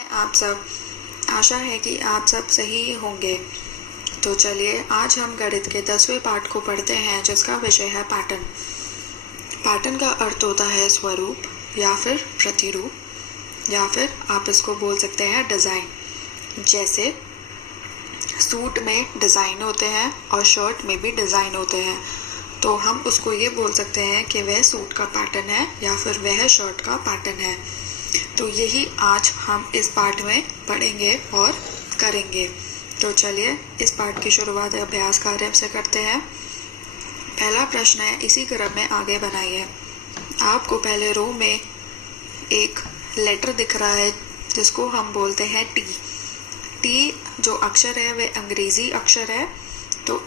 आप सब। आशा है कि आप सब सही होंगे। तो चलिए आज हम गणित के 10वें पाठ को पढ़ते हैं, जिसका विषय है पैटर्न। पैटर्न का अर्थ होता है स्वरूप या फिर प्रतिरूप, या फिर आप इसको बोल सकते हैं डिज़ाइन। जैसे सूट में डिज़ाइन होते हैं और शर्ट में भी डिज़ाइन होते हैं, तो हम उसको ये बोल सकते हैं कि वह सूट का पैटर्न है या फिर वह शर्ट का पैटर्न है। तो यही आज हम इस पाठ में पढ़ेंगे और करेंगे। तो चलिए इस पाठ की शुरुआत अभ्यास कार्य से करते हैं। पहला प्रश्न है, इसी क्रम में आगे बनाइए। आपको पहले रो में एक लेटर दिख रहा है जिसको हम बोलते हैं टी। टी जो अक्षर है वह अंग्रेजी अक्षर है, तो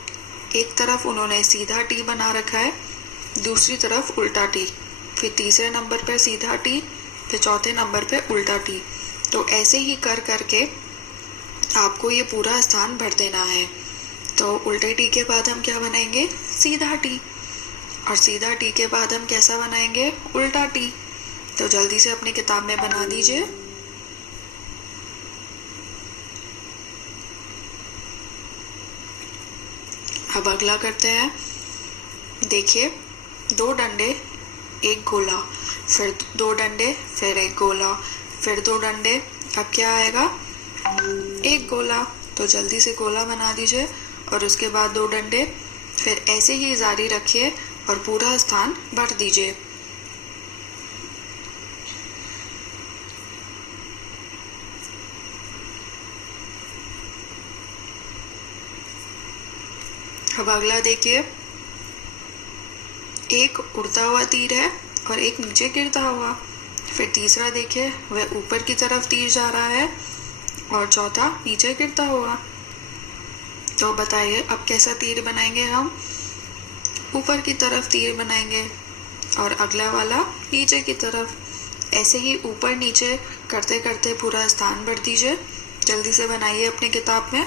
एक तरफ उन्होंने सीधा टी बना रखा है, दूसरी तरफ उल्टा टी, फिर तीसरे नंबर पर सीधा टी, फिर चौथे नंबर पे उल्टा टी। तो ऐसे ही कर करके आपको ये पूरा स्थान भर देना है। तो उल्टे टी के बाद हम क्या बनाएंगे? सीधा टी। और सीधा टी के बाद हम कैसा बनाएंगे? उल्टा टी। तो जल्दी से अपनी किताब में बना दीजिए। अब अगला करते हैं। देखिए, 2 डंडे एक गोला, फिर 2 डंडे फिर एक गोला, फिर 2 डंडे, अब क्या आएगा? एक गोला। तो जल्दी से गोला बना दीजिए और उसके बाद 2 डंडे, फिर ऐसे ही जारी रखिए और पूरा स्थान भर दीजिए। अब अगला देखिए, एक उड़ता हुआ तीर है और एक नीचे गिरता हुआ। फिर तीसरा देखिए, वह ऊपर की तरफ तीर जा रहा है और चौथा नीचे गिरता हुआ। तो बताइए अब कैसा तीर बनाएंगे हम? ऊपर की तरफ तीर बनाएंगे और अगला वाला नीचे की तरफ। ऐसे ही ऊपर नीचे करते करते पूरा स्थान भर दीजिए। जल्दी से बनाइए अपनी किताब में।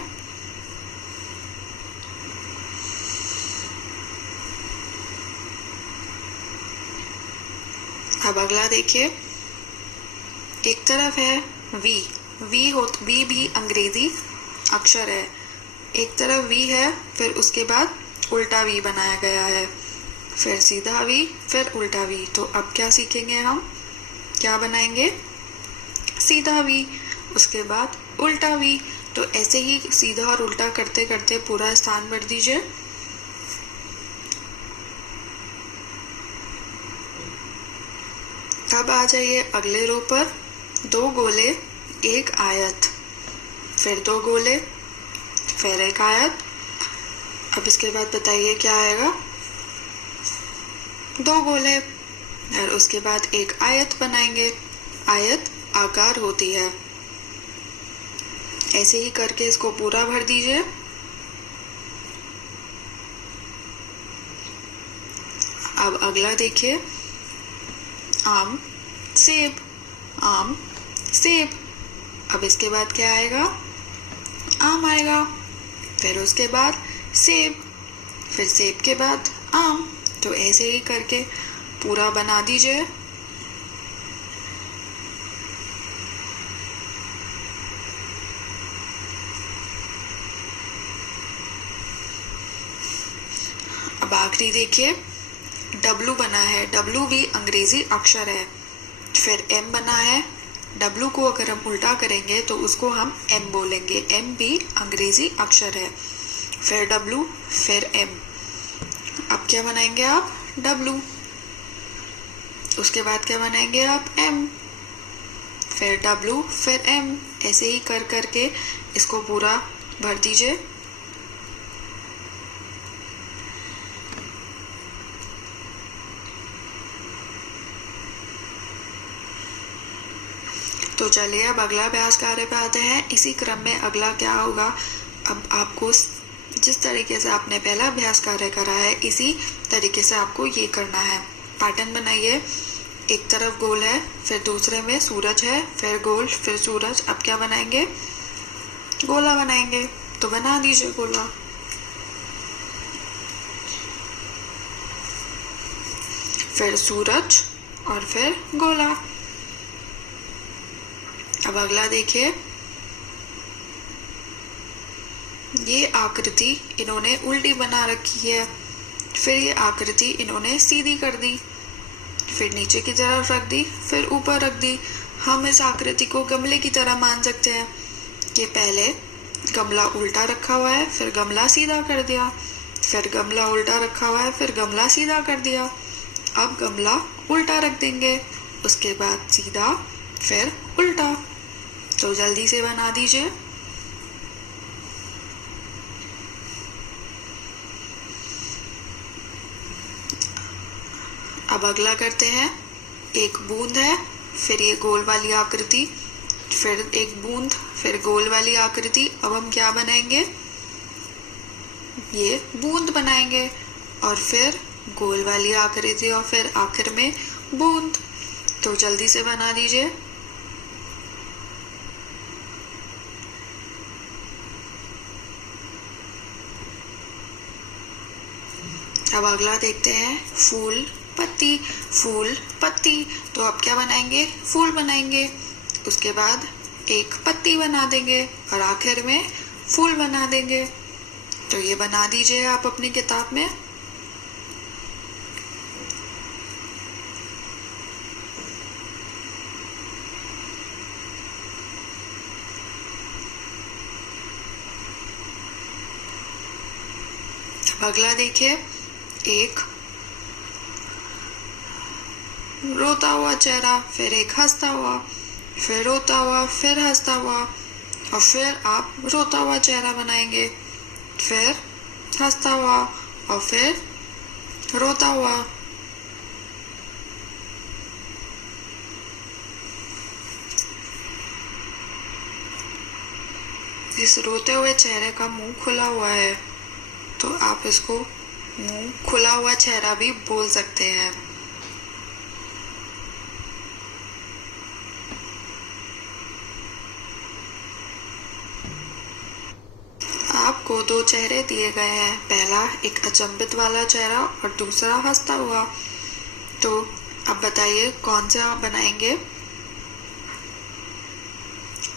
अब अगला देखिए, एक तरफ है वी। वी भी अंग्रेजी अक्षर है। एक तरफ वी है, फिर उसके बाद उल्टा वी बनाया गया है, फिर सीधा वी, फिर उल्टा वी। तो अब क्या सीखेंगे हम? क्या बनाएंगे? सीधा वी, उसके बाद उल्टा वी। तो ऐसे ही सीधा और उल्टा करते करते पूरा स्थान भर दीजिए। अब आ जाइए अगले रो पर। 2 गोले एक आयत, फिर 2 गोले, फिर एक आयत। अब इसके बाद बताइए क्या आएगा? 2 गोले और उसके बाद एक आयत बनाएंगे। आयत आकार होती है। ऐसे ही करके इसको पूरा भर दीजिए। अब अगला देखिए, आम सेब, आम सेब। अब इसके बाद क्या आएगा? आम आएगा, फिर उसके बाद सेब, फिर सेब के बाद आम। तो ऐसे ही करके पूरा बना दीजिए। अब आखिरी देखिए, डब्लू बना है। डब्लू भी अंग्रेजी अक्षर है। फिर एम बना है। डब्लू को अगर हम उल्टा करेंगे तो उसको हम एम बोलेंगे। एम भी अंग्रेजी अक्षर है। फिर डब्लू, फिर एम। अब क्या बनाएंगे आप? डब्लू। उसके बाद क्या बनाएंगे आप? एम, फिर डब्लू, फिर एम। ऐसे ही कर करके इसको पूरा भर दीजिए। तो चलिए अब अगला अभ्यास कार्य पे आते हैं। इसी क्रम में अगला क्या होगा? अब आपको जिस तरीके से आपने पहला अभ्यास कार्य करा है, इसी तरीके से आपको ये करना है। पैटर्न बनाइए। एक तरफ गोल है, फिर दूसरे में सूरज है, फिर गोल, फिर सूरज। अब क्या बनाएंगे? गोला बनाएंगे। तो बना दीजिए गोला। फिर सूरज और फिर गोला। अब अगला देखिए, ये आकृति इन्होंने उल्टी बना रखी है, फिर ये आकृति इन्होंने सीधी कर दी, फिर नीचे की तरफ रख दी, फिर ऊपर रख दी। हम इस आकृति को गमले की तरह मान सकते हैं कि पहले गमला उल्टा रखा हुआ है, फिर गमला सीधा कर दिया, फिर गमला उल्टा रखा हुआ है, फिर गमला सीधा कर दिया। अब गमला उल्टा रख देंगे, उसके बाद सीधा, फिर उल्टा। तो जल्दी से बना दीजिए। अब अगला करते हैं, एक बूंद है, फिर ये गोल वाली आकृति, फिर एक बूंद, फिर गोल वाली आकृति। अब हम क्या बनाएंगे, ये बूंद बनाएंगे, और फिर गोल वाली आकृति, और फिर आखिर में बूंद। तो जल्दी से बना दीजिए। अब अगला देखते हैं, फूल पत्ती, फूल पत्ती। तो अब क्या बनाएंगे, फूल बनाएंगे, उसके बाद एक पत्ती बना देंगे, और आखिर में फूल बना देंगे। तो ये बना दीजिए आप अपनी किताब में। अब अगला देखिए, एक रोता हुआ चेहरा, फिर एक हंसता हुआ, फिर रोता हुआ, फिर हंसता हुआ, और फिर आप रोता हुआ चेहरा बनाएंगे, फिर हंसता हुआ, और फिर रोता हुआ। इस रोते हुए चेहरे का मुंह खुला हुआ है, तो आप इसको मुंह खुला हुआ चेहरा भी बोल सकते हैं। आपको दो चेहरे दिए गए हैं, पहला एक अचंभित वाला चेहरा और दूसरा हंसता हुआ। तो अब बताइए कौन सा आप बनाएंगे।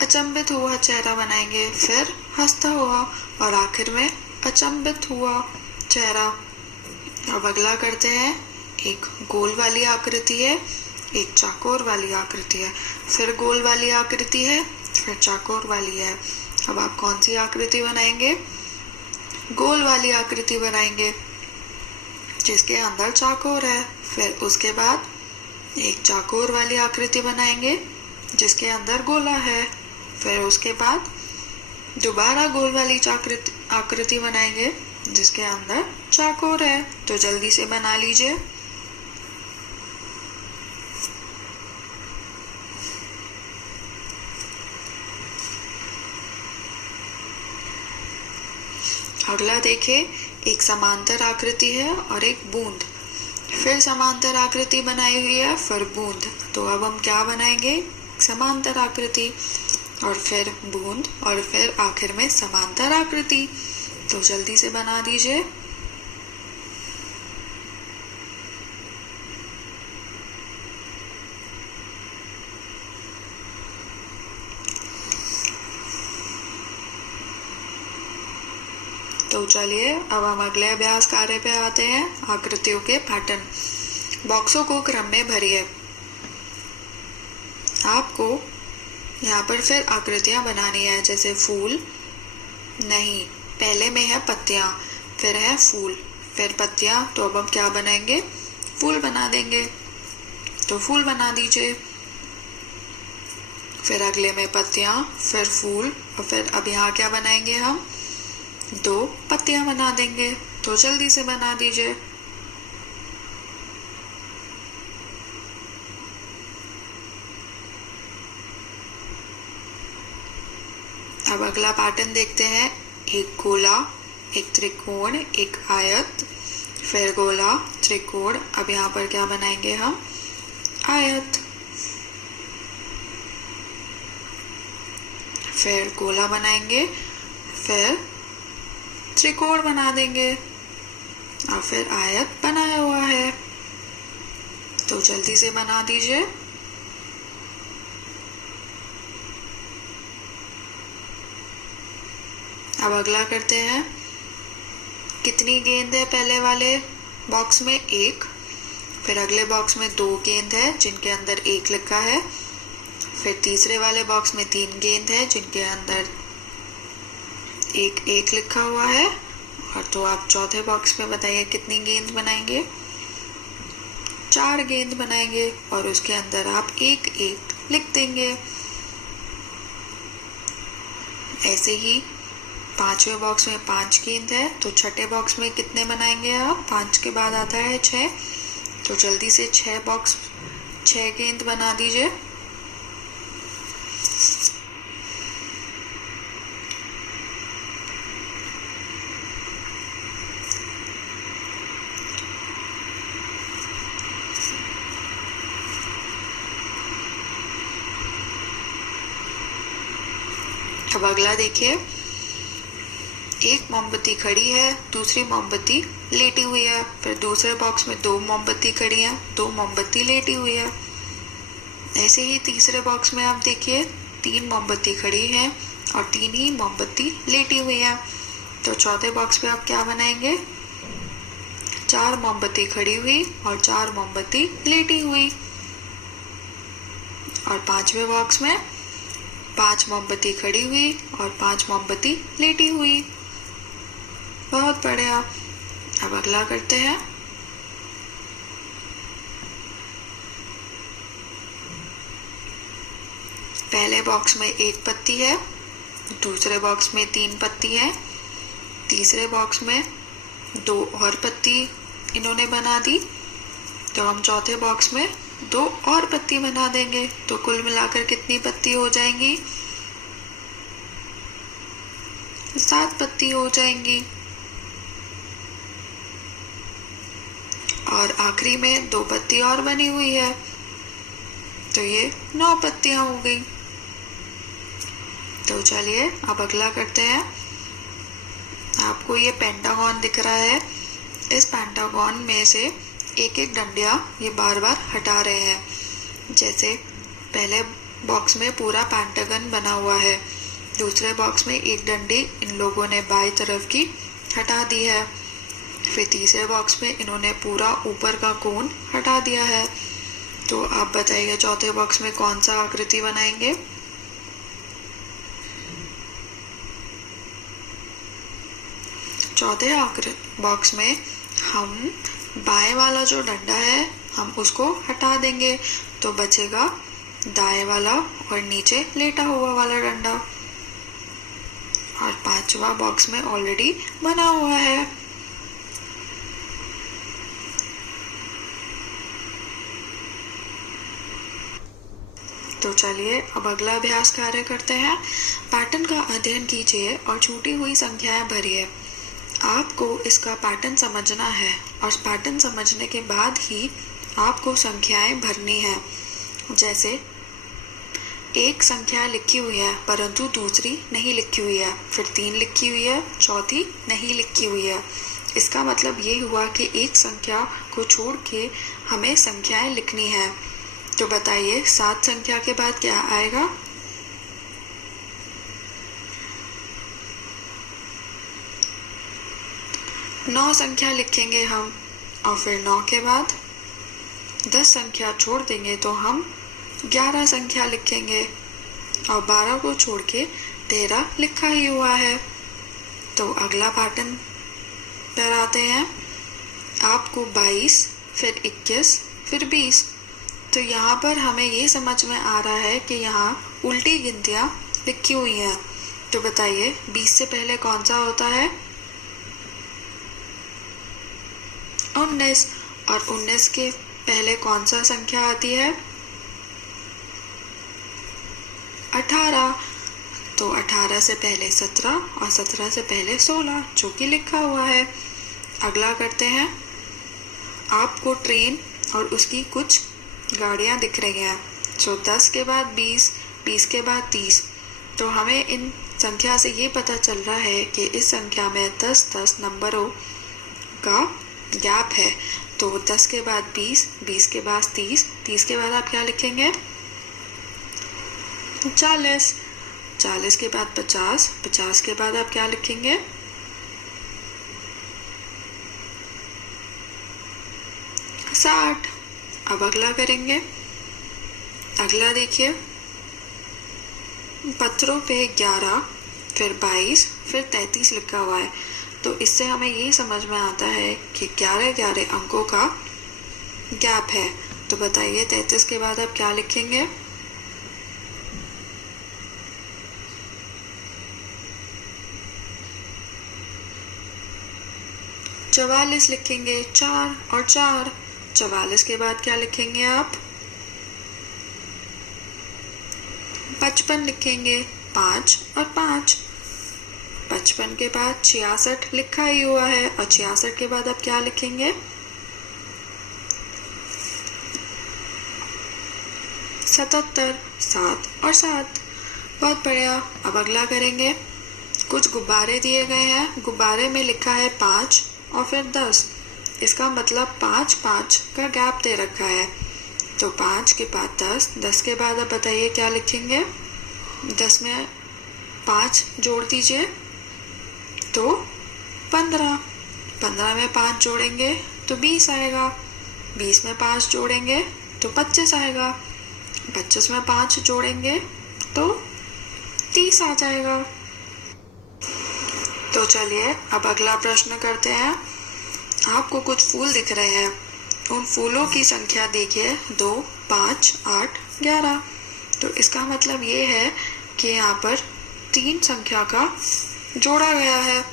अचंभित हुआ चेहरा बनाएंगे, फिर हंसता हुआ, और आखिर में अचंभित हुआ चेहरा। अब अगला करते हैं, एक गोल वाली आकृति है, एक चौकोर वाली आकृति है, फिर गोल वाली आकृति है, फिर चौकोर वाली है। अब आप कौन सी आकृति बनाएंगे, गोल वाली आकृति बनाएंगे जिसके अंदर चौकोर है। फिर उसके बाद एक चौकोर वाली आकृति बनाएंगे जिसके अंदर गोला है। फिर उसके बाद दोबारा गोल वाली आकृति बनाएंगे जिसके अंदर चौकोर है। तो जल्दी से बना लीजिए। अगला देखिए, एक समांतर आकृति है और एक बूंद, फिर समांतर आकृति बनाई हुई है, फिर बूंद। तो अब हम क्या बनाएंगे, समांतर आकृति और फिर बूंद और फिर आखिर में समांतर आकृति। तो जल्दी से बना दीजिए। तो चलिए अब हम अगले अभ्यास कार्य पे आते हैं। आकृतियों के पैटर्न। बॉक्सों को क्रम में भरिए। आपको यहाँ पर फिर आकृतियां बनानी है, जैसे फूल नहीं, पहले में है पत्तियां, फिर है फूल, फिर पत्तियां। तो अब हम क्या बनाएंगे, फूल बना देंगे। तो फूल बना दीजिए। फिर अगले में पत्तियां, फिर फूल, और फिर अब यहाँ क्या बनाएंगे, हम दो पत्तियां बना देंगे। तो जल्दी से बना दीजिए। अब अगला पैटर्न देखते हैं। एक गोला, एक त्रिकोण, एक आयत, फिर गोला, त्रिकोण। अब यहाँ पर क्या बनाएंगे हम, आयत, फिर गोला बनाएंगे, फिर त्रिकोण बना देंगे, और फिर आयत बनाया हुआ है। तो जल्दी से बना दीजिए। अब अगला करते हैं। कितनी गेंद है पहले वाले बॉक्स में? 1। फिर अगले बॉक्स में 2 गेंद है जिनके अंदर 1 लिखा है। फिर तीसरे वाले बॉक्स में 3 गेंद है जिनके अंदर 1 लिखा हुआ है। और तो आप चौथे बॉक्स में बताइए कितनी गेंद बनाएंगे? 4 गेंद बनाएंगे और उसके अंदर आप 1 लिख देंगे। ऐसे ही पांचवें बॉक्स में 5 गेंद है, तो छठे बॉक्स में कितने बनाएंगे आप? 5 के बाद आता है 6, तो जल्दी से 6 गेंद बना दीजिए। अब अगला देखिए। एक मोमबत्ती खड़ी है, दूसरी मोमबत्ती लेटी हुई है। फिर दूसरे बॉक्स में 2 मोमबत्ती खड़ी है, 2 मोमबत्ती लेटी हुई है। ऐसे ही तीसरे बॉक्स में आप देखिए 3 मोमबत्ती खड़ी है और 3 ही मोमबत्ती लेटी हुई है। तो चौथे बॉक्स में आप क्या बनाएंगे? 4 मोमबत्ती खड़ी हुई और 4 मोमबत्ती लेटी हुई। और पांचवें बॉक्स में 5 मोमबत्ती खड़ी हुई और 5 मोमबत्ती लेटी हुई। बहुत बढ़िया। अब अगला करते हैं। पहले बॉक्स में 1 पत्ती है, दूसरे बॉक्स में 3 पत्ती है, तीसरे बॉक्स में 2 और पत्ती इन्होंने बना दी। तो हम चौथे बॉक्स में 2 और पत्ती बना देंगे। तो कुल मिलाकर कितनी पत्ती हो जाएंगी? 7 पत्ती हो जाएंगी। और आखिरी में 2 पत्ती और बनी हुई है, तो ये 9 पत्तियां हो गई। तो चलिए अब अगला करते हैं। आपको ये पेंटागन दिख रहा है, इस पेंटागन में से एक डंडिया ये बार बार हटा रहे हैं। जैसे पहले बॉक्स में पूरा पेंटागन बना हुआ है, दूसरे बॉक्स में एक डंडी इन लोगों ने बाईं तरफ की हटा दी है। फिर तीसरे बॉक्स में इन्होंने पूरा ऊपर का कोन हटा दिया है। तो आप बताइए चौथे बॉक्स में कौन सा आकृति बनाएंगे? चौथे बॉक्स में हम बाएं वाला जो डंडा है हम उसको हटा देंगे, तो बचेगा दाएं वाला और नीचे लेटा हुआ वाला डंडा। और पांचवा बॉक्स में ऑलरेडी बना हुआ है। तो चलिए अब अगला अभ्यास कार्य करते हैं। पैटर्न का अध्ययन कीजिए और छूटी हुई संख्याएं भरिए। आपको इसका पैटर्न समझना है और पैटर्न समझने के बाद ही आपको संख्याएं भरनी है। जैसे एक संख्या लिखी हुई है परंतु दूसरी नहीं लिखी हुई है, फिर 3 लिखी हुई है, चौथी नहीं लिखी हुई है। इसका मतलब ये हुआ कि एक संख्या को छोड़ के हमें संख्याएं लिखनी है। तो बताइए 7 संख्या के बाद क्या आएगा? 9 संख्या लिखेंगे हम, और फिर 9 के बाद 10 संख्या छोड़ देंगे तो हम 11 संख्या लिखेंगे, और 12 को छोड़ के 13 लिखा ही हुआ है। तो अगला पैटर्न पर आते हैं। आपको 22, फिर 21, फिर 20। तो यहाँ पर हमें ये समझ में आ रहा है कि यहाँ उल्टी गिनतियाँ लिखी हुई हैं। तो बताइए 20 से पहले कौन सा होता है? 19। और 19 के पहले कौन सा संख्या आती है? 18। तो 18 से पहले 17 और 17 से पहले 16, जो कि लिखा हुआ है। अगला करते हैं। आपको ट्रेन और उसकी कुछ गाड़ियाँ दिख रही हैं। तो 10 के बाद 20, 20 के बाद 30। तो हमें इन संख्या से ये पता चल रहा है कि इस संख्या में 10-10 नंबरों का गैप है। तो 10 के बाद 20, 20 के बाद 30, 30 के बाद आप क्या लिखेंगे? 40। 40 के बाद 50, 50 के बाद आप क्या लिखेंगे? 60। अब अगला करेंगे। अगला देखिए, पत्रों पे 11, फिर 22, फिर 33 लिखा हुआ है। तो इससे हमें यही समझ में आता है कि 11 अंकों का गैप है। तो बताइए 33 के बाद आप क्या लिखेंगे? चवालीस लिखेंगे, 4 और 4। 44 के बाद क्या लिखेंगे आप? 55 लिखेंगे, 5 और 5। 55 के बाद 66 लिखा ही हुआ है, और 66 के बाद आप क्या लिखेंगे? 77, 7 और 7। बहुत बढ़िया। अब अगला करेंगे। कुछ गुब्बारे दिए गए हैं, गुब्बारे में लिखा है 5 और फिर 10। इसका मतलब 5 5 का गैप दे रखा है। तो 5 के बाद 10, 10 के बाद आप बताइए क्या लिखेंगे? 10 में 5 जोड़ दीजिए तो 15। 15 में 5 जोड़ेंगे तो 20 आएगा। 20 में 5 जोड़ेंगे तो 25 आएगा। 25 में 5 जोड़ेंगे तो 30 आ जाएगा। तो चलिए अब अगला प्रश्न करते हैं। आपको कुछ फूल दिख रहे हैं, उन फूलों की संख्या देखिए 2, 5, 8, 11। तो इसका मतलब ये है कि यहाँ पर 3 संख्या का जोड़ा गया है।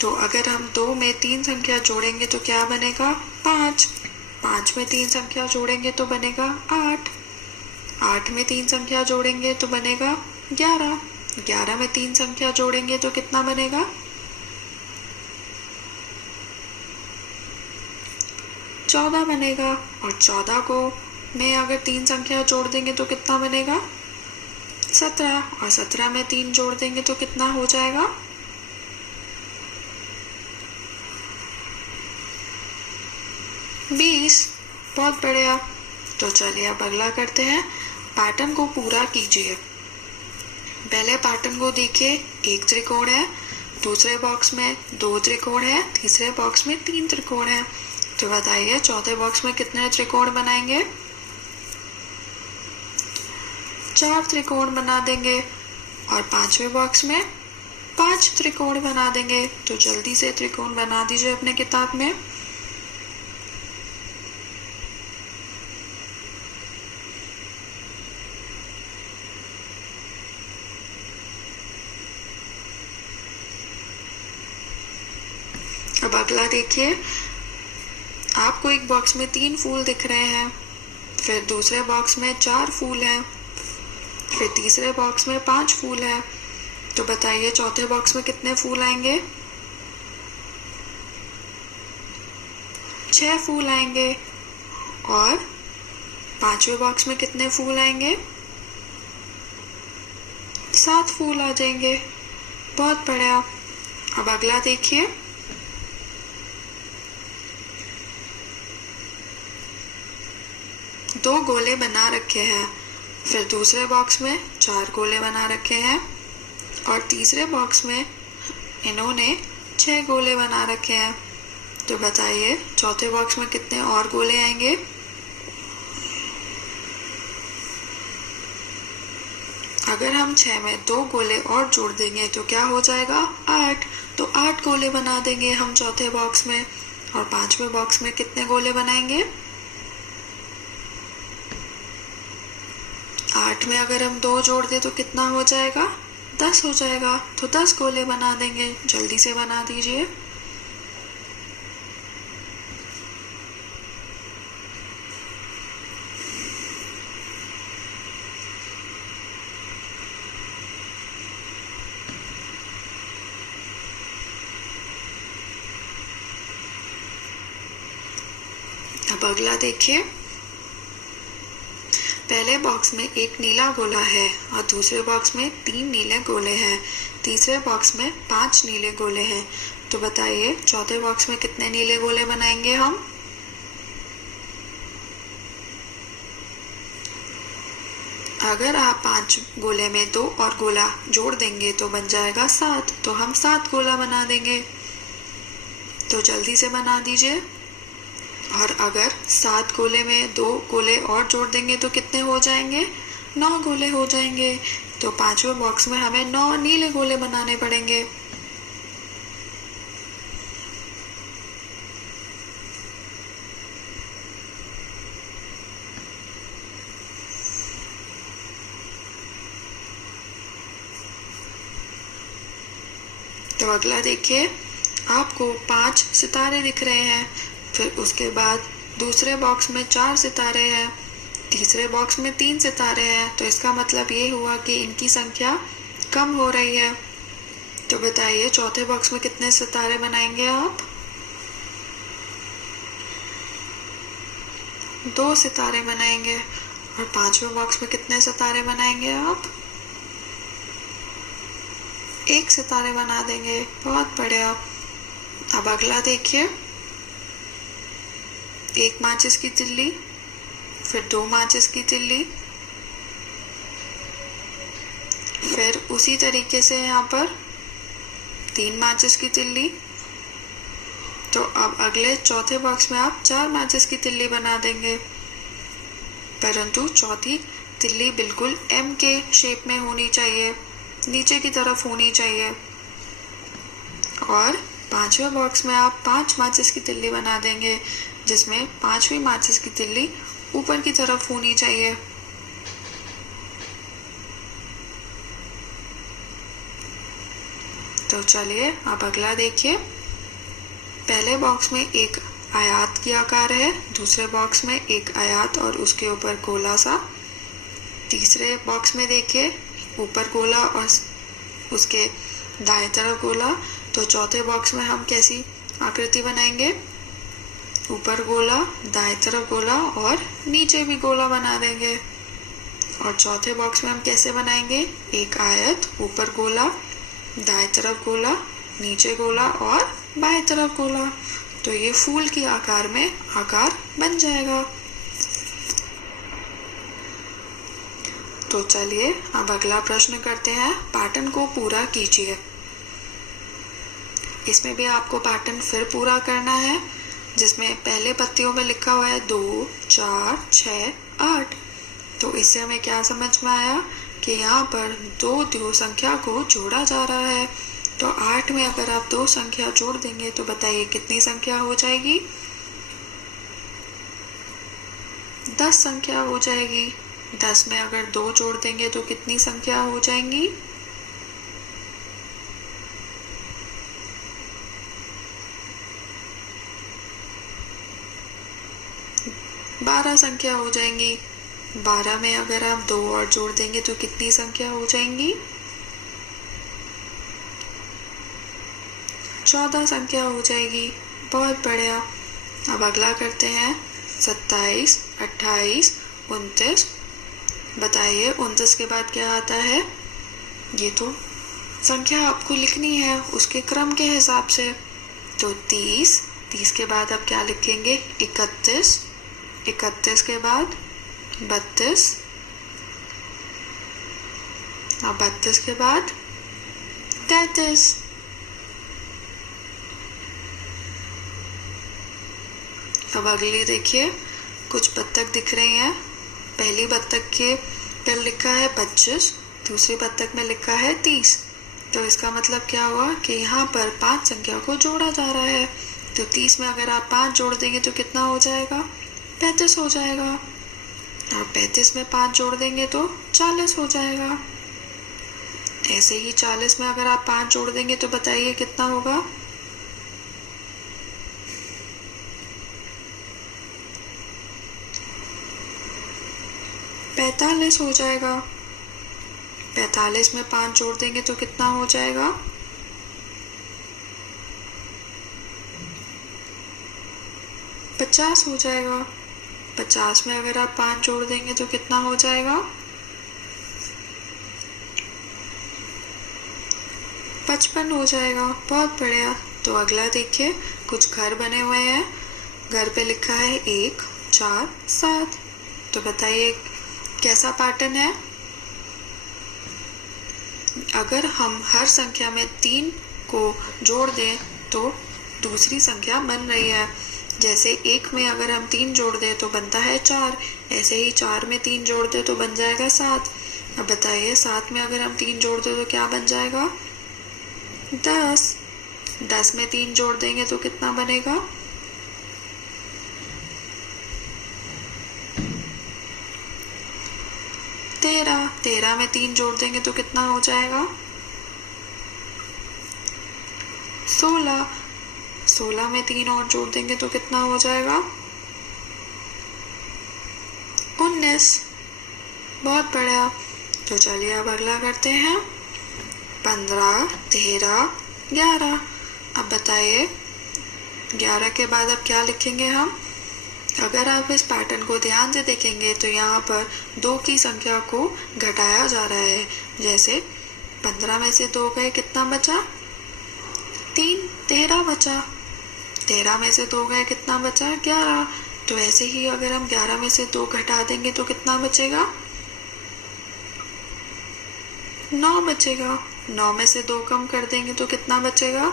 तो अगर हम 2 में 3 संख्या जोड़ेंगे तो क्या बनेगा? 5। 5 में 3 संख्या जोड़ेंगे तो बनेगा 8। 8 में 3 संख्या जोड़ेंगे तो बनेगा 11। 11 में 3 संख्या जोड़ेंगे तो कितना बनेगा? 14 बनेगा। और 14 को में अगर 3 संख्या जोड़ देंगे तो कितना बनेगा? 17। और 17 में 3 जोड़ देंगे तो कितना हो जाएगा? 20। बहुत बढ़िया। तो चलिए अब अगला करते हैं। पैटर्न को पूरा कीजिए। पहले पैटर्न को देखिए, एक त्रिकोण है, दूसरे बॉक्स में 2 त्रिकोण है, तीसरे बॉक्स में 3 त्रिकोण है। तो बताइए चौथे बॉक्स में कितने त्रिकोण बनाएंगे? 4 त्रिकोण बना देंगे। और 5वें बॉक्स में 5 त्रिकोण बना देंगे। तो जल्दी से त्रिकोण बना दीजिए अपने किताब में। अब अगला देखिए, आपको एक बॉक्स में 3 फूल दिख रहे हैं, फिर दूसरे बॉक्स में 4 फूल हैं, फिर तीसरे बॉक्स में 5 फूल हैं। तो बताइए चौथे बॉक्स में कितने फूल आएंगे? 6 फूल आएंगे। और 5वें बॉक्स में कितने फूल आएंगे? 7 फूल आ जाएंगे। बहुत बढ़िया। अब अगला देखिए, दो गोले बना रखे हैं, फिर दूसरे बॉक्स में 4 गोले बना रखे हैं, और तीसरे बॉक्स में इन्होंने 6 गोले बना रखे हैं। तो बताइए चौथे बॉक्स में कितने और गोले आएंगे? अगर हम 6 में 2 गोले और जोड़ देंगे तो क्या हो जाएगा? 8। तो 8 गोले बना देंगे हम चौथे बॉक्स में। और 5वें बॉक्स में कितने गोले बनाएंगे? 8 में अगर हम 2 जोड़ दें तो कितना हो जाएगा? 10 हो जाएगा। तो 10 गोले बना देंगे। जल्दी से बना दीजिए। अब अगला देखिए, पहले बॉक्स में एक नीला गोला है और दूसरे बॉक्स में 3 नीले गोले हैं, तीसरे बॉक्स में 5 नीले गोले हैं। तो बताइए चौथे बॉक्स में कितने नीले गोले बनाएंगे हम? अगर आप 5 गोले में 2 और गोला जोड़ देंगे तो बन जाएगा 7, तो हम 7 गोला बना देंगे। तो जल्दी से बना दीजिए। और अगर 7 गोले में 2 गोले और जोड़ देंगे तो कितने हो जाएंगे? 9 गोले हो जाएंगे। तो 5वें बॉक्स में हमें 9 नीले गोले बनाने पड़ेंगे। तो अगला देखिए, आपको 5 सितारे दिख रहे हैं। फिर उसके बाद दूसरे बॉक्स में 4 सितारे हैं, तीसरे बॉक्स में 3 सितारे हैं। तो इसका मतलब ये हुआ कि इनकी संख्या कम हो रही है। तो बताइए चौथे बॉक्स में कितने सितारे बनाएंगे आप? 2 सितारे बनाएंगे। और 5वें बॉक्स में कितने सितारे बनाएंगे आप? 1 सितारे बना देंगे। बहुत बढ़िया। अब अगला देखिए, 1 माचिस की तिल्ली, फिर 2 माचिस की तिल्ली, फिर उसी तरीके से यहाँ पर 3 माचिस की तिल्ली। तो अब अगले चौथे बॉक्स में आप 4 माचिस की तिल्ली बना देंगे, परंतु चौथी तिल्ली बिल्कुल एम के शेप में होनी चाहिए, नीचे की तरफ होनी चाहिए। और 5वें बॉक्स में आप 5 माचिस की तिल्ली बना देंगे, जिसमें 5वीं माचिस की तिल्ली ऊपर की तरफ होनी चाहिए। तो चलिए अब अगला देखिए, पहले बॉक्स में एक आयत की आकार है, दूसरे बॉक्स में एक आयत और उसके ऊपर गोला सा, तीसरे बॉक्स में देखिए ऊपर गोला और उसके दाएं तरफ गोला। तो चौथे बॉक्स में हम कैसी आकृति बनाएंगे? ऊपर गोला, दाएं तरफ गोला और नीचे भी गोला बना देंगे। और चौथे बॉक्स में हम कैसे बनाएंगे? एक आयत, ऊपर गोला, दाएं तरफ गोला, नीचे गोला और बाएं तरफ गोला। तो ये फूल की आकार में आकार बन जाएगा। तो चलिए अब अगला प्रश्न करते हैं। पैटर्न को पूरा कीजिए। इसमें भी आपको पैटर्न फिर पूरा करना है, जिसमें पहले पत्तियों में लिखा हुआ है 2, 4, 6, 8। तो इससे हमें क्या समझ में आया कि यहाँ पर 2 संख्या को जोड़ा जा रहा है। तो 8 में अगर आप 2 संख्या जोड़ देंगे तो बताइए कितनी संख्या हो जाएगी? 10 संख्या हो जाएगी। 10 में अगर 2 जोड़ देंगे तो कितनी संख्या हो जाएंगी? 12 संख्या हो जाएंगी। 12 में अगर आप 2 और जोड़ देंगे तो कितनी संख्या हो जाएंगी? 14 संख्या हो जाएगी। बहुत बढ़िया। अब अगला करते हैं 27, 28, 29। बताइए 29 के बाद क्या आता है? ये तो संख्या आपको लिखनी है उसके क्रम के हिसाब से। तो 30, 30 के बाद आप क्या लिखेंगे? 31, 31 के बाद 32, और 32 के बाद 33। अब अगली देखिए, कुछ बत्तख दिख रही हैं। पहली बत्तख के पर लिखा है 25, दूसरी बत्तख में लिखा है 30। तो इसका मतलब क्या हुआ कि यहाँ पर 5 संख्या को जोड़ा जा रहा है। तो 30 में अगर आप 5 जोड़ देंगे तो कितना हो जाएगा? 35 हो जाएगा। और 35 में 5 जोड़ देंगे तो 40 हो जाएगा। ऐसे ही 40 में अगर आप 5 जोड़ देंगे तो बताइए कितना होगा? 45 हो जाएगा। 45 में 5 जोड़ देंगे तो कितना हो जाएगा? 50 हो जाएगा। 50 में अगर आप 5 जोड़ देंगे तो कितना हो जाएगा? 55 हो जाएगा। बहुत बढ़िया। तो अगला देखिए, कुछ घर बने हुए हैं। घर पे लिखा है 1, 4, 7। तो बताइए कैसा पैटर्न है? अगर हम हर संख्या में 3 को जोड़ दें तो दूसरी संख्या बन रही है। जैसे 1 में अगर हम 3 जोड़ दें तो बनता है 4, ऐसे ही 4 में 3 जोड़ दें तो बन जाएगा 7। अब बताइए 7 में अगर हम 3 जोड़ दें तो क्या बन जाएगा? 10। 10 में 3 जोड़ देंगे तो कितना बनेगा? 13। 13 में 3 जोड़ देंगे तो कितना हो जाएगा? 16। 16 में 3 और जोड़ देंगे तो कितना हो जाएगा? 19। बहुत बढ़िया। तो चलिए अब अगला करते हैं। 15, 13, 11। अब बताइए 11 के बाद अब क्या लिखेंगे हम? अगर आप इस पैटर्न को ध्यान से देखेंगे तो यहाँ पर 2 की संख्या को घटाया जा रहा है। जैसे 15 में से 2 गए, कितना बचा? 3, 13 बचा। 13 में से 2 गए, कितना बचा? 11। तो ऐसे ही अगर हम 11 में से 2 घटा देंगे तो कितना बचेगा? 9 बचेगा। 9 में से 2 कम कर देंगे तो कितना बचेगा?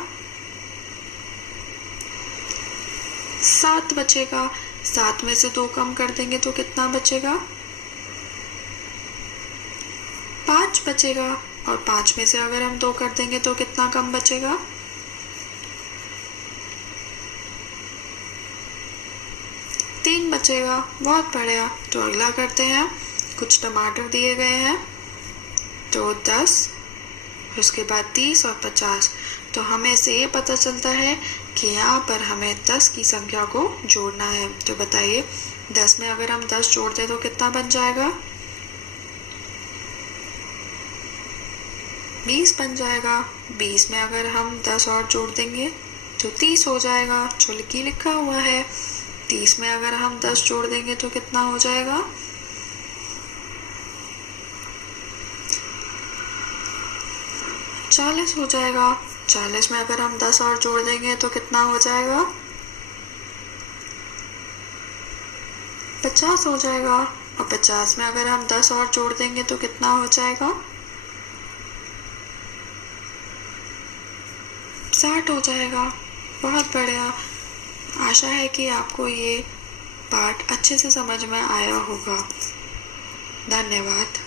7 बचेगा। 7 में से 2 कम कर देंगे तो कितना बचेगा? 5 बचेगा। और 5 में से अगर हम 2 कर देंगे तो कितना कम बचेगा? 3 बचेगा। बहुत बढ़िया। तो अगला करते हैं। कुछ टमाटर दिए गए हैं, तो 10, उसके बाद 30 और 50। तो हमें से ये पता चलता है कि यहाँ पर हमें 10 की संख्या को जोड़ना है। तो बताइए 10 में अगर हम 10 जोड़ दें तो कितना बन जाएगा? 20 बन जाएगा। 20 में अगर हम 10 और जोड़ देंगे तो 30 हो जाएगा, जो लिखा हुआ है। 30 में अगर हम 10 जोड़ देंगे तो कितना हो जाएगा? 40 हो जाएगा। 40 में अगर हम 10 और जोड़ देंगे तो कितना हो जाएगा? 50 हो जाएगा। और 50 में अगर हम 10 और जोड़ देंगे तो कितना हो जाएगा? 60 हो जाएगा। बहुत बढ़िया। आशा है कि आपको ये पाठ अच्छे से समझ में आया होगा। धन्यवाद।